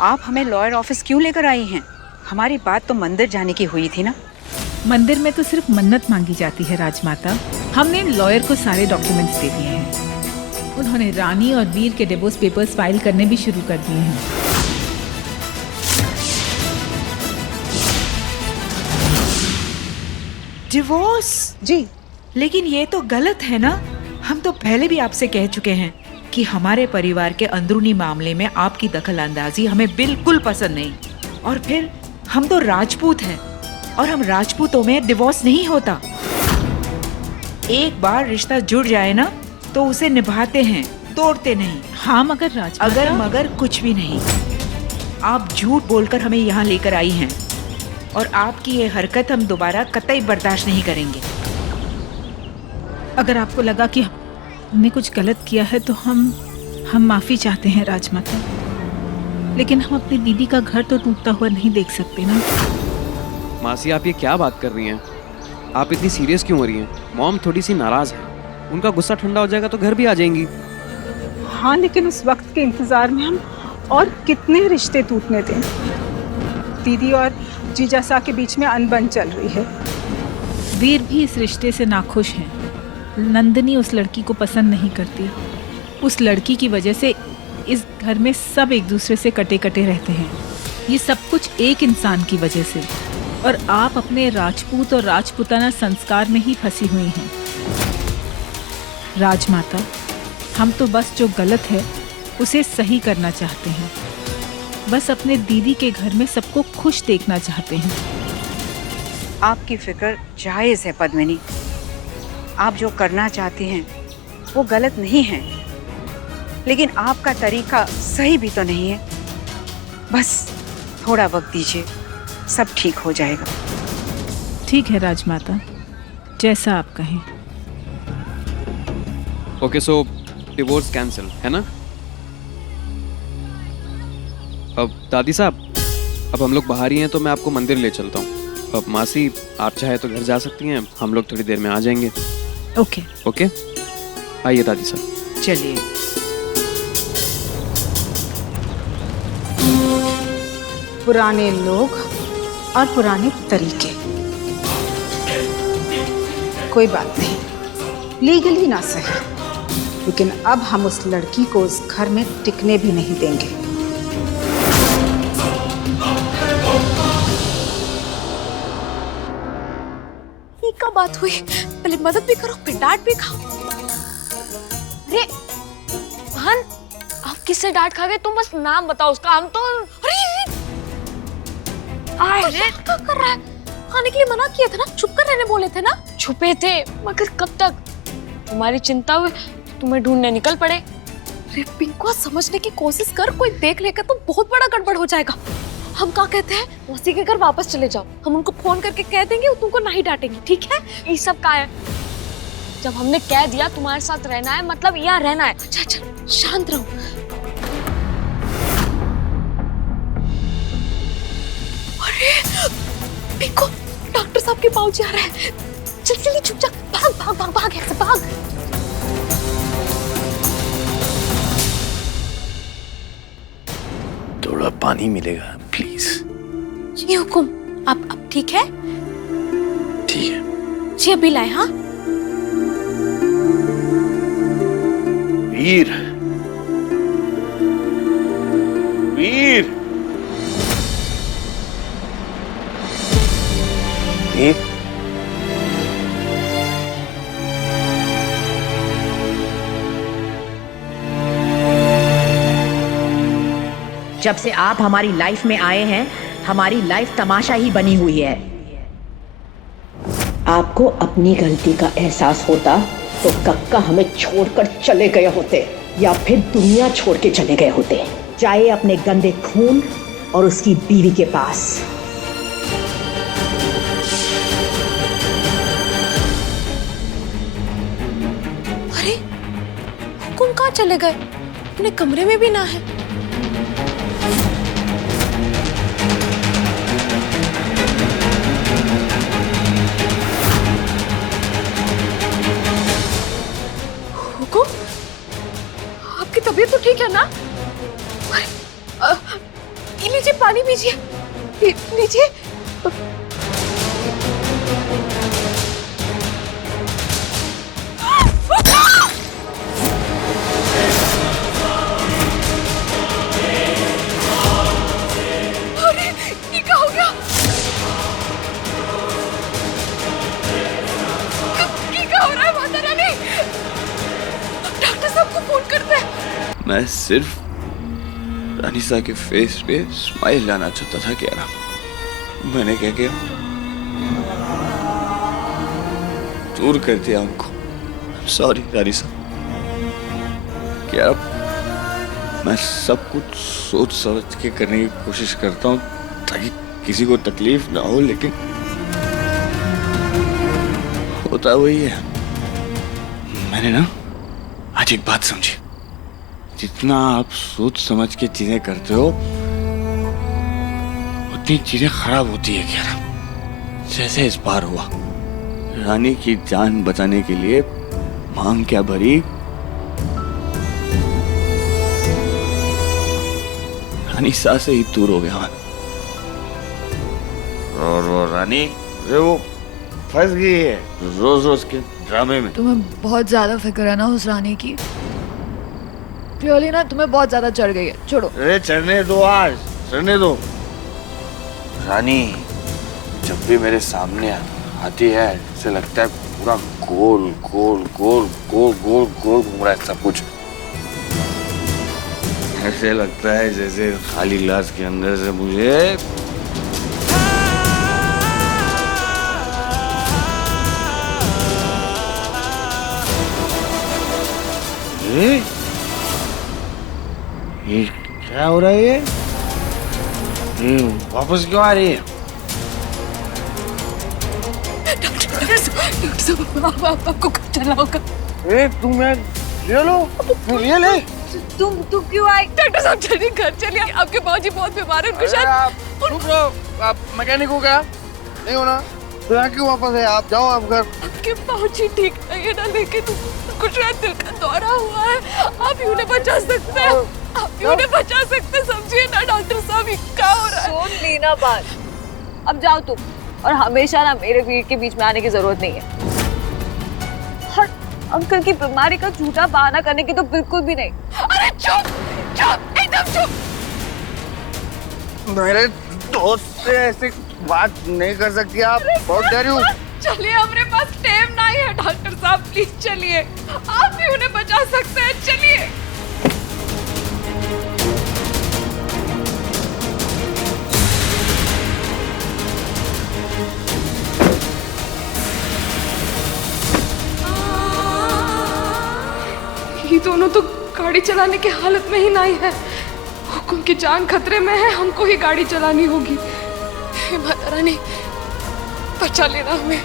आप हमें lawyer office क्यों लेकर आई हैं? हमारी बात तो मंदिर जाने की हुई थी ना। मंदिर में तो सिर्फ मन्नत मांगी जाती है राजमाता। हमने लॉयर को सारे डॉक्यूमेंट्स दे दिए हैं। उन्होंने रानी और वीर के डिवोर्स पेपर्स फाइल करने भी शुरू कर दिए हैं। डिवोर्स? जी। लेकिन ये तो गलत है ना। हम तो पहले भी आपसे कह चुके हैं कि हमारे परिवार के अंदरूनी मामले में आपकी दखलंदाजी हमें बिल्कुल पसंद नहीं। और फिर हम तो राजपूत हैं और हम राजपूतों में डिवोर्स नहीं होता। एक बार रिश्ता जुड़ जाए ना तो उसे निभाते हैं, तोड़ते नहीं। हाँ मगर राजमाता, अगर मगर कुछ भी नहीं। आप झूठ बोलकर हमें यहाँ लेकर आई हैं और आपकी ये हरकत हम दोबारा कतई बर्दाश्त नहीं करेंगे। अगर आपको लगा कि हमने कुछ गलत किया है तो हम माफी चाहते हैं राजमाता, लेकिन हम अपनी दीदी का घर तो टूटता हुआ नहीं देख सकते ना। मासी आप ये क्या बात कर रही हैं? आप इतनी सीरियस क्यों हो रही हैं? मॉम थोड़ी सी नाराज है, उनका गुस्सा ठंडा हो जाएगा तो घर भी आ जाएंगी। हाँ, लेकिन उस वक्त के इंतजार में हम और कितने रिश्ते टूटने थे। दीदी और जीजा सा के बीच में अनबन चल रही है। वीर भी इस रिश्ते से नाखुश हैं। नंदिनी उस लड़की को पसंद नहीं करती। उस लड़की की वजह से इस घर में सब एक दूसरे से कटे कटे रहते हैं। ये सब कुछ एक इंसान की वजह से, और आप अपने राजपूत और राजपुताना संस्कार में ही फंसी हुई हैं। राजमाता, हम तो बस जो गलत है उसे सही करना चाहते हैं। बस अपने दीदी के घर में सबको खुश देखना चाहते हैं। आपकी फिक्र जायज़ है पद्मिनी। आप जो करना चाहती हैं वो गलत नहीं है, लेकिन आपका तरीका सही भी तो नहीं है। बस थोड़ा वक्त दीजिए, सब ठीक हो जाएगा। ठीक है राजमाता, जैसा आप कहें। ओके, सो डिवोर्स कैंसिल है ना? अब दादी साहब, अब हम लोग बाहर ही हैं तो मैं आपको मंदिर ले चलता हूँ। अब मासी आप चाहे तो घर जा सकती हैं, हम लोग थोड़ी देर में आ जाएंगे। ओके ओके, आइए दादी साहब। चलिए। पुराने लोग और पुराने तरीके, कोई बात नहीं, लीगली ना सही, लेकिन अब हम उस लड़की को उस घर में टिकने भी नहीं देंगे। ये क्या बात हुई? पहले मदद भी करो फिर डांट भी खाओ। अरे बहन, आप किससे डांट खा गए? तुम बस नाम बताओ उसका, हम तो अरे क्या कर रहा है? खाने के लिए मना किया था ना, छुप कर रहने बोले थे ना। छुपे थे मगर कब तक? तुम्हारी चिंता हुई तुम्हें ढूंढने निकल पड़े। अरे पिंको, समझने की कोशिश कर, कोई देख लेगा तो बहुत बड़ा गड़बड़ हो जाएगा। हम क्या कहते हैं, मौसी के घर वापस चले जाओ। हम उनको फोन करके कह देंगे, वो तुमको नहीं डांटेंगे, ठीक है? ये सब का है, जब हमने कह दिया तुम्हारे साथ रहना है मतलब यहाँ रहना है। अच्छा अच्छा शांत रहो। अरे पिंको, डॉक्टर साहब के पाँव आ रहे हैं। जल्दी जल्दी छुप जा, भाग भाग भाग भाग, ऐसे भाग। थोड़ा पानी मिलेगा प्लीज? जी हुकुम। आप ठीक है? ठीक है जी, अभी लाए। हाँ वीर, वीर, वीर। जब से आप हमारी लाइफ में आए हैं, हमारी लाइफ तमाशा ही बनी हुई है। आपको अपनी गलती का एहसास होता तो कक्का हमें छोड़कर चले गए होते, या फिर दुनिया छोड़ के चले गए होते। जाए अपने गंदे खून और उसकी बीवी के पास। अरे हुकुम कहाँ चले गए? अपने कमरे में भी ना है। हुकुम, आपकी तबीयत तो ठीक है ना? लीजिए पानी पीजिए, लीजिए। अरे ये क्या हो गया? ये क्या हो रहा है माता रानी? डॉक्टर साहब को फोन करते हैं। मैं सिर्फ अनीसा के फेस पे स्माइल लाना चाहता था। क्या ना मैंने क्या किया, दूर कर दिया उनको। सॉरी अनीसा। क्या मैं सब कुछ सोच समझ के करने की कोशिश करता हूँ ताकि किसी को तकलीफ ना हो, लेकिन होता वही है। मैंने ना आज एक बात समझी, जितना आप सोच समझ के चीजें करते हो उतनी चीजें खराब होती है। क्या ना जैसे इस बार हुआ, रानी की जान बचाने के लिए मांग क्या भरी, अनीसा से ही दूर हो गया। और वो रानी वो फंस गई है रोज रोज के ड्रामे में। तुम्हें बहुत ज्यादा फिक्र है ना उस रानी की। प्योली ना तुम्हें बहुत ज्यादा चढ़ गई है, छोड़ो। अरे चढ़ने दो, आज चढ़ने दो। रानी जब भी मेरे सामने आती है ऐसे लगता है पूरा गोल गोल गोल गोल गोल गोल घूम रहा है सब कुछ। ऐसे लगता है जैसे खाली गिलास के अंदर से मुझे ये क्या हो रहा है? ये वापस क्यों आ रही है? डॉक्टर साहब आपको कुछ चला होगा। तुम ये लो, ये ले। तुम क्यों आए? डॉक्टर साहब जल्दी घर चलिए, आपके बाबूजी बहुत बीमार है, उनको शायद। रुक जाओ, आप मैकेनिक हो क्या? नहीं होना तो यहाँ क्यों वापस है? आप जाओ आप घर। आपके बाबूजी ठीक नहीं है ना, लेकिन उनको शायद दिल का दौरा हुआ है। आप ही उन्हें बचा सकते हैं, आप ही उन्हें बचा सकते हैं। समझिए ना डॉक्टर साहब, ये क्या हो रहा है? सुन ली ना बात, अब जाओ तुम, और हमेशा ना मेरे वीर के बीच में आने की जरूरत नहीं है। और अंकल की बीमारी का झूठा बहाना करने की तो बिल्कुल भी नहीं। अरे चुप चुप, एकदम चुप। मेरे दोस्त से ऐसे बात नहीं कर सकती आप, बहुत डर हूँ। चलिए, हमारे पास टाइम नहीं है डॉक्टर साहब, प्लीज चलिए, आप भी उन्हें बचा सकते हैं, चलिए। ये दोनों तो गाड़ी चलाने की हालत में ही नहीं है। हुकुम की जान खतरे में है, हमको ही गाड़ी चलानी होगी। हे माता रानी, बचा लेना हमें।